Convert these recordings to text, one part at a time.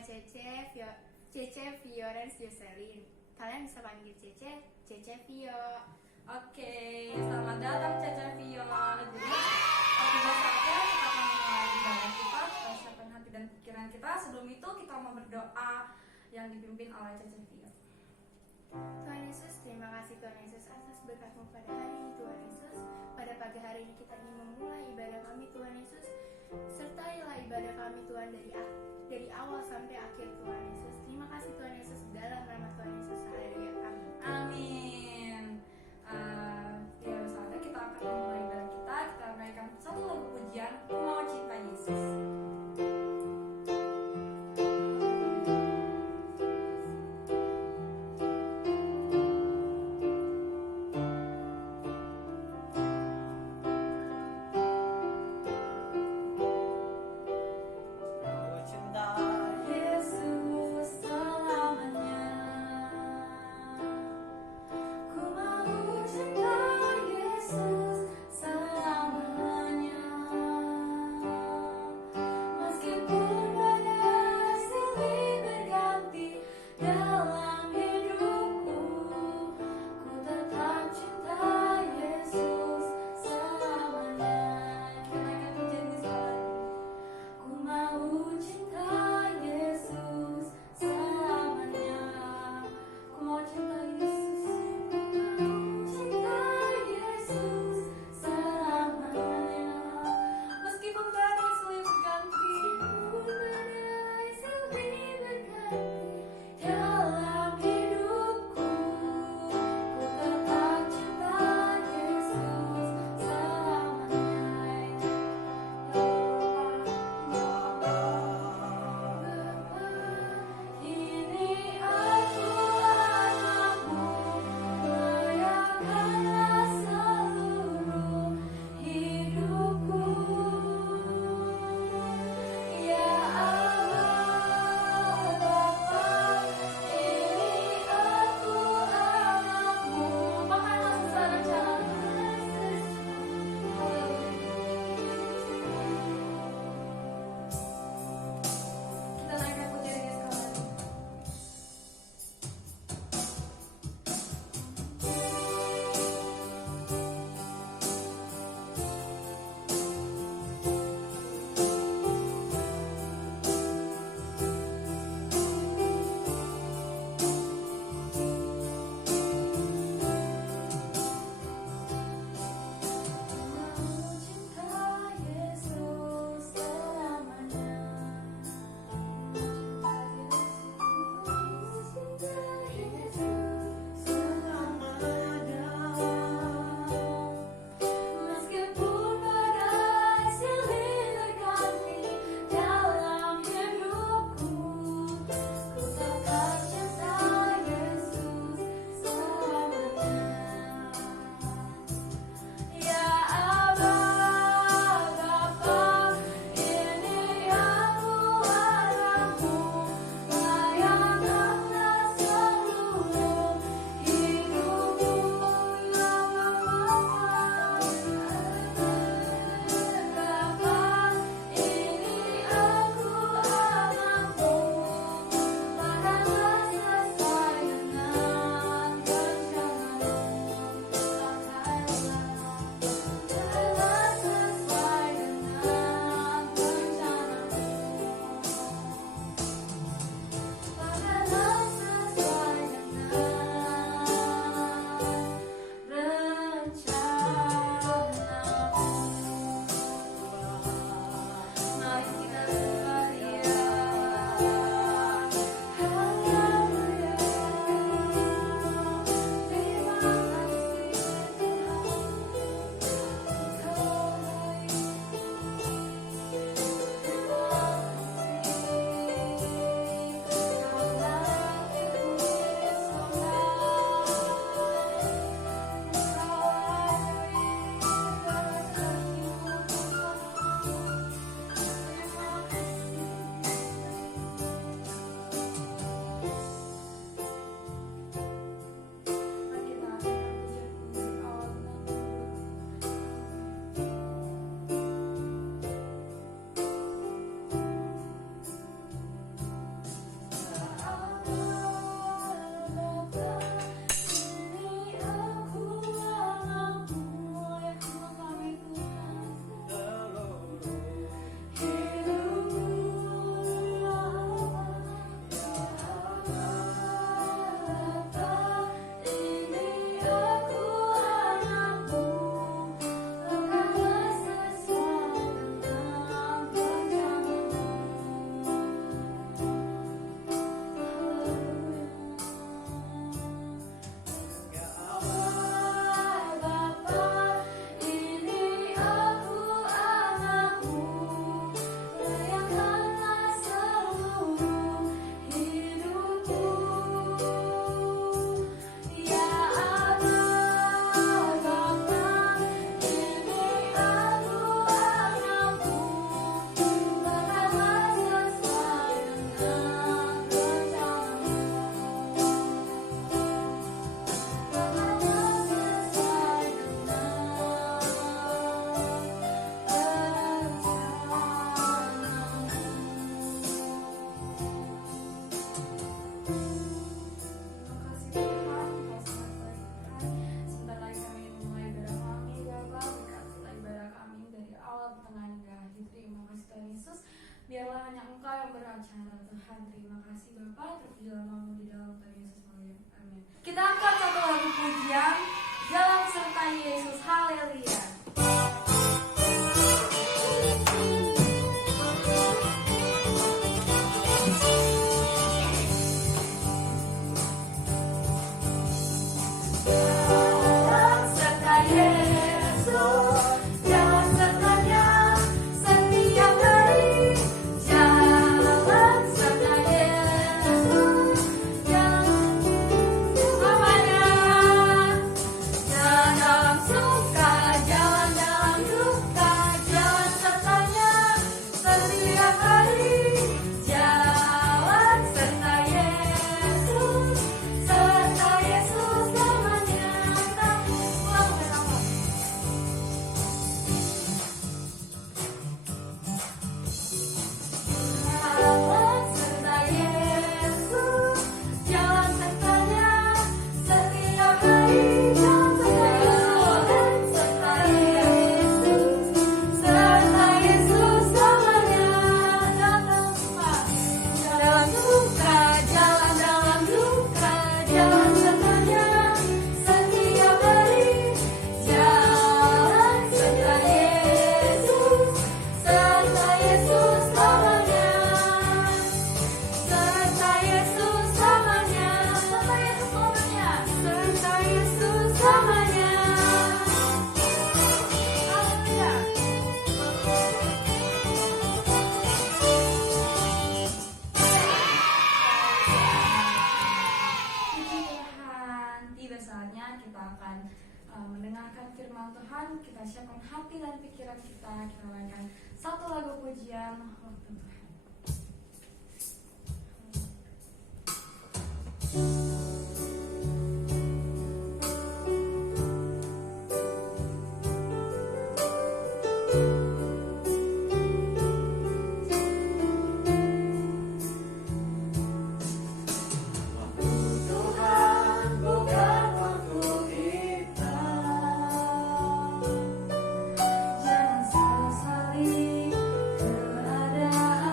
Cece Viorens Jocelyn. Kalian bisa panggil Cece Vio. Oke, selamat datang Cece Vio. Jadi, tiba saatnya kita akan mulai ibadah kita, persiapkan hati dan pikiran kita. Sebelum itu kita mau berdoa yang dipimpin oleh Cece Vio. Tuhan Yesus, terima kasih Tuhan Yesus atas berkat-Mu pada hari ini Tuhan Yesus. Pada pagi hari ini kita ingin memulai ibadah kami Tuhan Yesus. Sertailah ibadah kami Tuhan dari awal sampai akhir Tuhan Yesus. Terima kasih Tuhan Yesus, dalam nama Tuhan Yesus. Haleluya. Amin. Amin. Ya, saatnya kita akan memulai ibadah kita. Kita mainkan satu lagu pujian, Ku Mau Cinta Yesus. Cinta Yesus selamanya. beracara Tuhan. Terima kasih Bapak, terpujilah namamu di dalam Tuhan Yesus. Amin. Kita angkat satu lagu pujian, Jalan Serta Yesus. Haleluya. Mendengarkan firman Tuhan, kita siapkan hati dan pikiran kita mainkan satu lagu pujian waktu Tuhan. Jangan sesali keadaan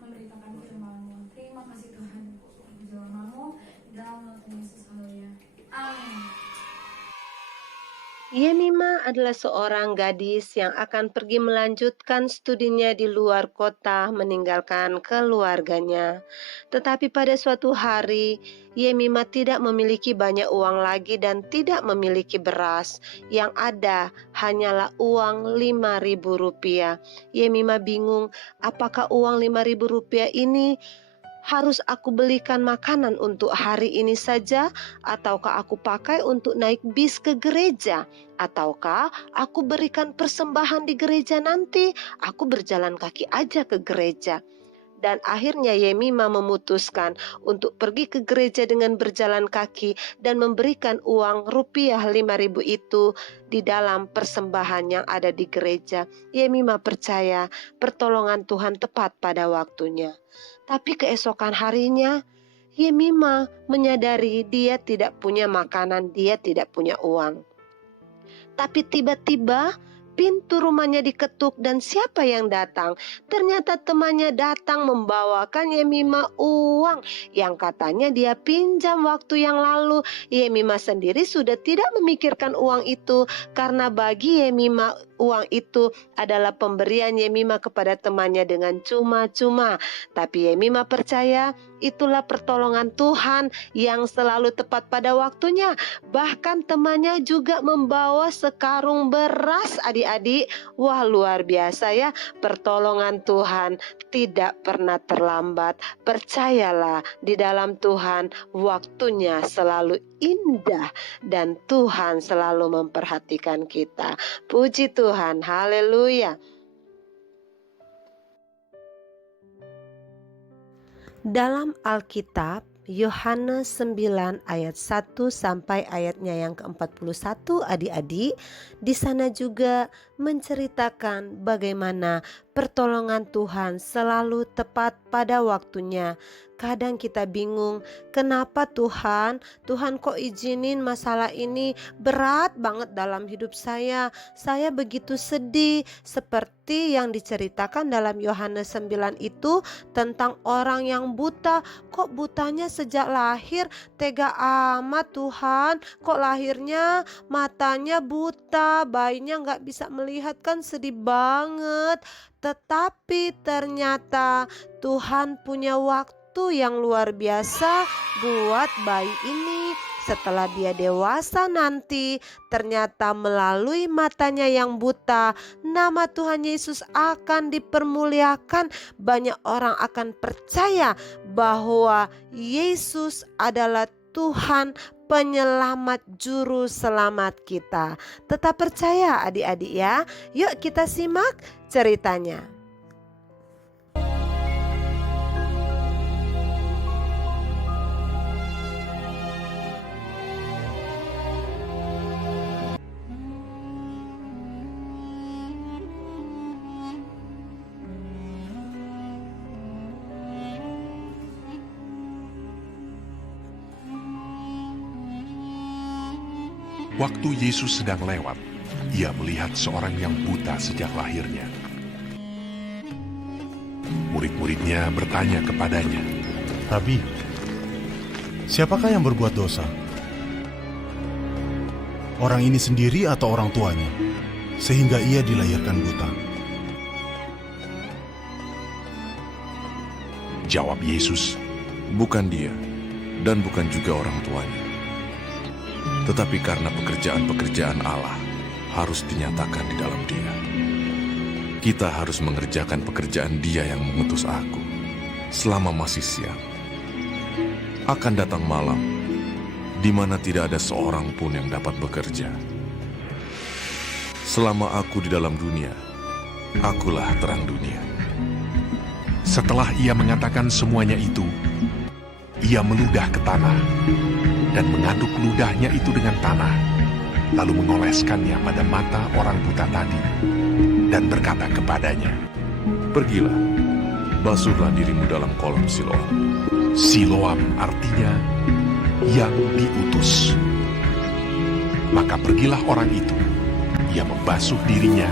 memberitakan firman-Mu. Terima kasih Tuhan untuk perjalanan-Mu di dalam nama Tuhan Yesus. Haleluya. Amin. Yemima adalah seorang gadis yang akan pergi melanjutkan studinya di luar kota, meninggalkan keluarganya. Tetapi pada suatu hari, Yemima tidak memiliki banyak uang lagi dan tidak memiliki beras. Yang ada hanyalah uang 5.000 rupiah. Yemima bingung, apakah uang 5.000 rupiah ini harus aku belikan makanan untuk hari ini saja, ataukah aku pakai untuk naik bis ke gereja, ataukah aku berikan persembahan di gereja nanti, aku berjalan kaki aja ke gereja. Dan akhirnya Yemima memutuskan untuk pergi ke gereja dengan berjalan kaki dan memberikan uang rupiah 5.000 itu di dalam persembahan yang ada di gereja. Yemima percaya pertolongan Tuhan tepat pada waktunya. Tapi keesokan harinya, Yemima menyadari dia tidak punya makanan, dia tidak punya uang. Tapi tiba-tiba pintu rumahnya diketuk dan siapa yang datang? Ternyata temannya datang membawakan Yemima uang yang katanya dia pinjam waktu yang lalu. Yemima sendiri sudah tidak memikirkan uang itu karena bagi Yemima uang itu adalah pemberian Yemima kepada temannya dengan cuma-cuma. Tapi Yemima percaya itulah pertolongan Tuhan yang selalu tepat pada waktunya. Bahkan temannya juga membawa sekarung beras, adik-adik. Wah, luar biasa ya, pertolongan Tuhan tidak pernah terlambat. Percayalah, di dalam Tuhan waktunya selalu indah dan Tuhan selalu memperhatikan kita. Puji Tuhan, haleluya. Dalam Alkitab, Yohanes 9 ayat 1 sampai ayatnya yang ke-41, adik-adik, di sana juga menceritakan bagaimana pertolongan Tuhan selalu tepat pada waktunya. Kadang kita bingung, kenapa Tuhan kok izinin masalah ini berat banget dalam hidup saya. Saya begitu sedih, seperti yang diceritakan dalam Yohanes 9 itu tentang orang yang buta. Kok butanya sejak lahir? Tega amat Tuhan, kok lahirnya matanya buta, bayinya gak bisa melihat, kan sedih banget. Tetapi ternyata Tuhan punya waktu yang luar biasa buat bayi ini. Setelah dia dewasa nanti, ternyata melalui matanya yang buta, nama Tuhan Yesus akan dipermuliakan. Banyak orang akan percaya bahwa Yesus adalah Tuhan penyelamat, juru selamat kita. Tetap percaya adik-adik ya. Yuk kita simak ceritanya. Waktu Yesus sedang lewat, ia melihat seorang yang buta sejak lahirnya. Murid-muridnya bertanya kepadanya, Rabi, siapakah yang berbuat dosa? Orang ini sendiri atau orang tuanya, sehingga ia dilahirkan buta? Jawab Yesus, bukan dia, dan bukan juga orang tuanya. Tetapi karena pekerjaan-pekerjaan Allah harus dinyatakan di dalam dia. Kita harus mengerjakan pekerjaan Dia yang mengutus aku selama masih siang. Akan datang malam, di mana tidak ada seorang pun yang dapat bekerja. Selama aku di dalam dunia, akulah terang dunia. setelah ia mengatakan semuanya itu, ia meludah ke tanah dan mengaduk ludahnya itu dengan tanah, lalu mengoleskannya pada mata orang buta tadi, dan berkata kepadanya, "Pergilah, basuhlah dirimu dalam kolam Siloam." Siloam artinya yang diutus. Maka pergilah orang itu, ia membasuh dirinya.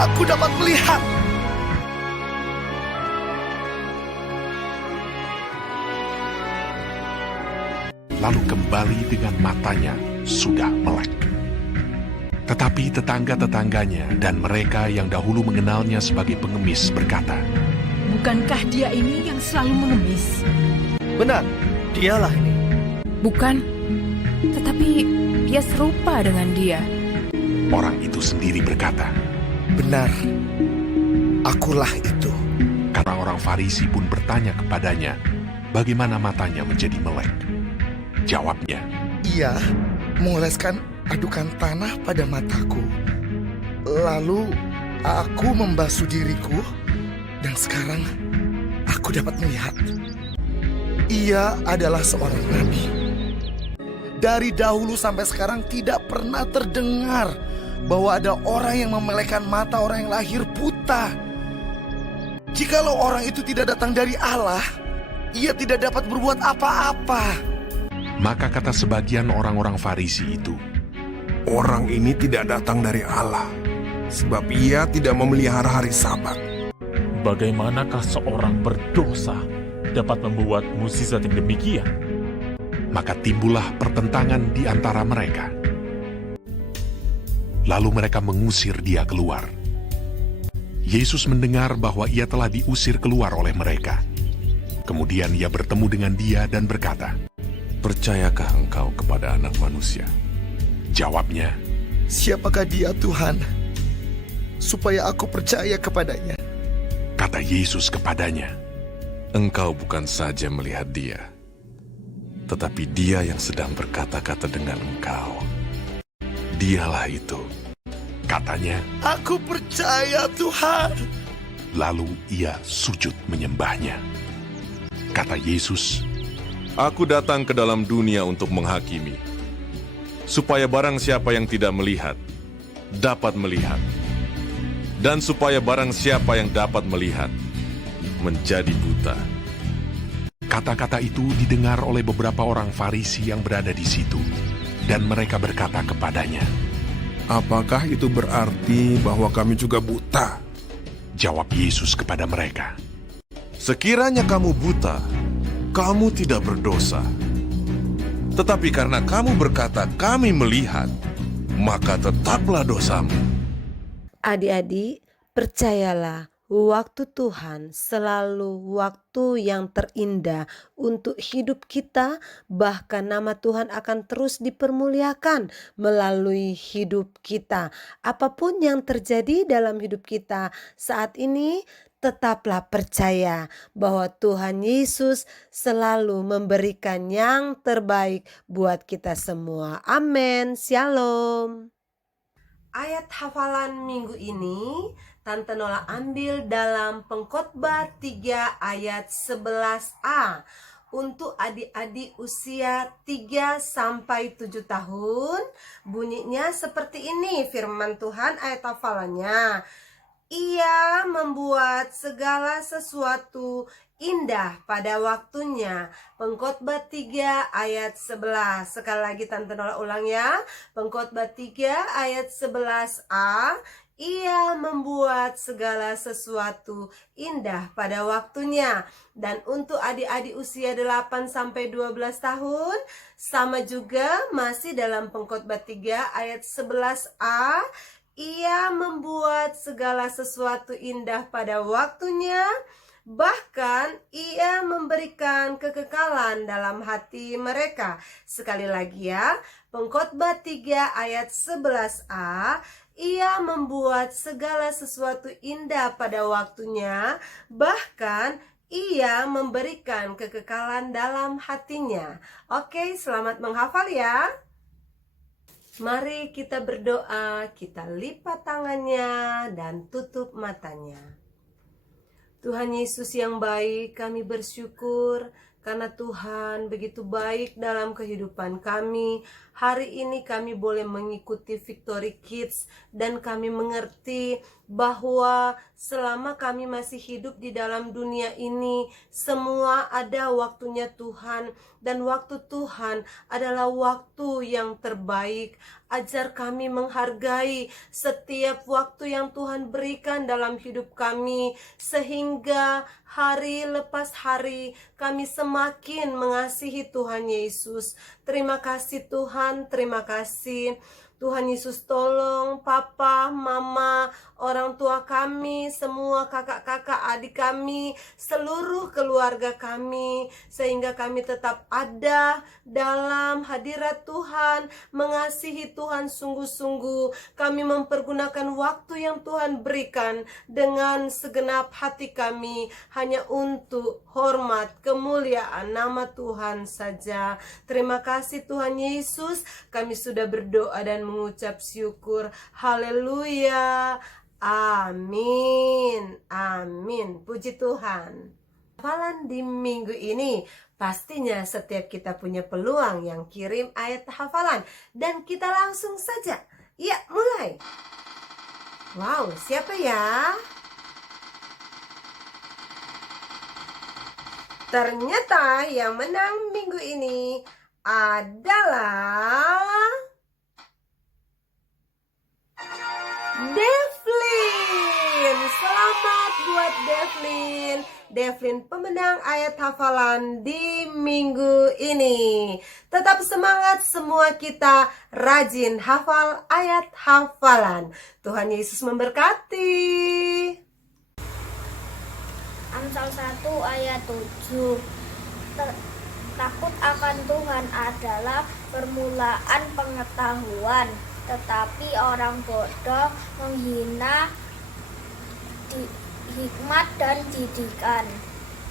Aku dapat melihat. kembali dengan matanya sudah melek. Tetapi tetangga-tetangganya dan mereka yang dahulu mengenalnya sebagai pengemis berkata, Bukankah dia ini yang selalu mengemis? Benar, dialah ini. Bukan, tetapi dia serupa dengan dia. Orang itu sendiri berkata, Benar, akulah itu. Orang-orang Farisi pun bertanya kepadanya, bagaimana matanya menjadi melek. Jawabnya, Ia mengoleskan adukan tanah pada mataku. Lalu aku membasuh diriku, dan sekarang aku dapat melihat. Ia adalah seorang nabi. Dari dahulu sampai sekarang tidak pernah terdengar bahwa ada orang yang memelekkan mata orang yang lahir buta. Jikalau orang itu tidak datang dari Allah, ia tidak dapat berbuat apa-apa. maka kata sebagian orang-orang Farisi itu, Orang ini tidak datang dari Allah, sebab ia tidak memelihara hari Sabat. Bagaimanakah seorang berdosa dapat membuat mukjizat yang demikian? maka timbullah pertentangan di antara mereka. Lalu mereka mengusir dia keluar. Yesus mendengar bahwa ia telah diusir keluar oleh mereka. Kemudian ia bertemu dengan dia dan berkata, Percayakah engkau kepada Anak Manusia? Jawabnya, Siapakah dia Tuhan, supaya aku percaya kepadanya? kata Yesus kepadanya, Engkau bukan saja melihat dia, tetapi dia yang sedang berkata-kata dengan engkau. Dialah itu. katanya, Aku percaya Tuhan. lalu ia sujud menyembahnya. Kata Yesus, Aku datang ke dalam dunia untuk menghakimi, supaya barang siapa yang tidak melihat, dapat melihat. Dan supaya barang siapa yang dapat melihat, menjadi buta. kata-kata itu didengar oleh beberapa orang Farisi yang berada di situ, dan mereka berkata kepadanya. Apakah itu berarti bahwa kami juga buta? Jawab Yesus kepada mereka, Sekiranya kamu buta, kamu tidak berdosa. Tetapi karena kamu berkata, kami melihat, maka tetaplah dosamu. Adik-adik, percayalah, waktu Tuhan selalu waktu yang terindah untuk hidup kita, bahkan nama Tuhan akan terus dipermuliakan melalui hidup kita. Apapun yang terjadi dalam hidup kita saat ini, tetaplah percaya bahwa Tuhan Yesus selalu memberikan yang terbaik buat kita semua. Amin. Shalom. Ayat hafalan minggu ini Tante Nola ambil dalam Pengkhotbah 3 ayat 11a untuk adik-adik usia 3 sampai 7 tahun. Bunyinya seperti ini firman Tuhan ayat hafalannya. Ia membuat segala sesuatu indah pada waktunya. Pengkhotbah 3 ayat 11. Sekali lagi Tante Nola ulang ya. Pengkhotbah 3 ayat 11a. Ia membuat segala sesuatu indah pada waktunya. Dan untuk adik-adik usia 8 sampai 12 tahun, sama juga masih dalam Pengkhotbah 3 ayat 11a. Ia membuat segala sesuatu indah pada waktunya, bahkan ia memberikan kekekalan dalam hati mereka. Sekali lagi ya, Pengkhotbah 3 ayat 11a. Ia membuat segala sesuatu indah pada waktunya, bahkan ia memberikan kekekalan dalam hatinya. Oke, selamat menghafal ya. Mari kita berdoa, kita lipat tangannya dan tutup matanya. Tuhan Yesus yang baik, kami bersyukur karena Tuhan begitu baik dalam kehidupan kami. Hari ini kami boleh mengikuti Victory Kids dan kami mengerti bahwa selama kami masih hidup di dalam dunia ini, semua ada waktunya Tuhan, dan waktu Tuhan adalah waktu yang terbaik. Ajar kami menghargai setiap waktu yang Tuhan berikan dalam hidup kami, sehingga hari lepas hari kami semakin mengasihi Tuhan Yesus. Terima kasih Tuhan, terima kasih. Tuhan Yesus, tolong Papa, Mama, orang tua kami, semua kakak-kakak, adik kami, seluruh keluarga kami, sehingga kami tetap ada dalam hadirat Tuhan, mengasihi Tuhan sungguh-sungguh. Kami mempergunakan waktu yang Tuhan berikan dengan segenap hati kami, hanya untuk hormat, kemuliaan nama Tuhan saja. Terima kasih Tuhan Yesus, kami sudah berdoa dan mengucap syukur. Haleluya. Amin. Amin. Puji Tuhan. Hafalan di minggu ini, pastinya setiap kita punya peluang yang kirim ayat hafalan. Dan kita langsung saja. Ya, mulai. Wow, siapa ya? Ternyata yang menang minggu ini adalah Devlin. Selamat buat Devlin. Devlin pemenang ayat hafalan di minggu ini. Tetap semangat semua kita, rajin hafal ayat hafalan. Tuhan Yesus memberkati. Amsal 1 ayat 7. Takut akan Tuhan adalah permulaan pengetahuan, tetapi orang bodoh menghina hikmat dan didikan.